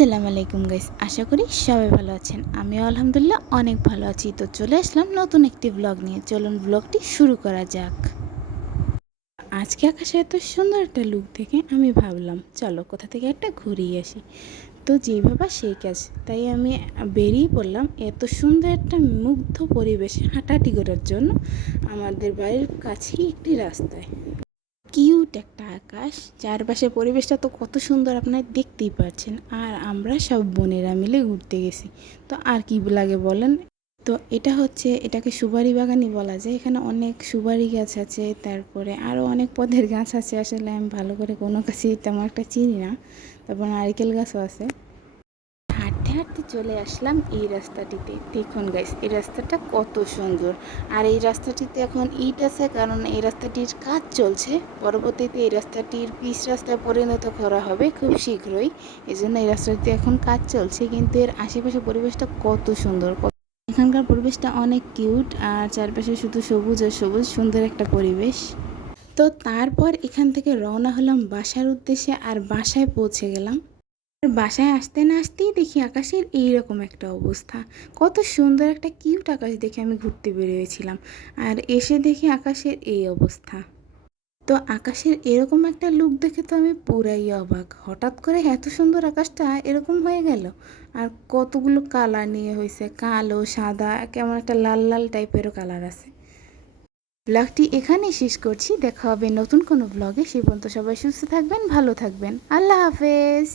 আসসালামু আলাইকুম গাইস, আশা করি সবাই ভালো আছেন। আমিও আলহামদুলিল্লাহ অনেক ভালো আছি। তো চলে আসলাম নতুন একটি ব্লগ নিয়ে। চলুন ব্লগটি শুরু করা যাক। আজকে আকাশে এত সুন্দর একটা লুক দেখে আমি ভাবলাম চলো কোথা থেকে একটা ঘুরিয়ে আসি। তো যেই ভাবা সেই কাজ, তাই আমি বেরিয়ে পড়লাম এত সুন্দর একটা মুগ্ধ পরিবেশে হাঁটাহাঁটি করার জন্য আমাদের বাড়ির কাছেই একটি রাস্তায়। কিউট একটা আকাশ, চারপাশে পরিবেশটা তো কত সুন্দর আপনারা দেখতেই পাচ্ছেন। আর আমরা সব বোনেরা মিলে ঘুরতে গেছি, তো আর কি লাগে বলেন। তো এটাকে সুপারি বাগানই বলা যায়। এখানে অনেক সুপারি গাছ আছে, তারপরে আরও অনেক পদের গাছ আছে। আসলে আমি ভালো করে কোনো গাছই তেমন একটা চিনি না। তারপর নারকেল গাছও আছে। হাঁটতে হাঁটতে চলে আসলাম এই রাস্তাটিতে। দেখুন গাইস, এই রাস্তাটা কত সুন্দর। আর এই রাস্তাটিতে এখন ইট আছে, কারণ এই রাস্তাটির কাজ চলছে। পরবর্তীতে এই রাস্তাটির পিচ রাস্তায় পরিণত করা হবে খুব শীঘ্রই। এই জন্য এই রাস্তাটিতে এখন কাজ চলছে, কিন্তু এর আশেপাশে পরিবেশটা কত সুন্দর। এখানকার পরিবেশটা অনেক কিউট, আর চারপাশে শুধু সবুজ আর সবুজ, সুন্দর একটা পরিবেশ। তো তারপর এখান থেকে রওনা হলাম বাসার উদ্দেশ্যে, আর বাসায় পৌঁছে গেলাম। বাসায় আসতে না আসতেই দেখি আকাশের এইরকম একটা অবস্থা। কত সুন্দর একটা কিউট আকাশ দেখে আমি ঘুরতে বেরিয়েছিলাম, আর এসে দেখি আকাশের এই অবস্থা। তো আকাশের এরকম একটা লুক দেখে তো আমি পুরাই অবাক। হঠাৎ করে এত সুন্দর আকাশটা এরকম হয়ে গেল। আর কতগুলো কালার নিয়ে হয়েছে, কালো, সাদা, কেমন একটা লাল লাল টাইপেরও কালার আছে। ব্লগটি এখানেই শেষ করছি। দেখা হবে নতুন কোনো ব্লগে। সে পর্যন্ত সবাই সুস্থ থাকবেন, ভালো থাকবেন। আল্লাহ হাফেজ।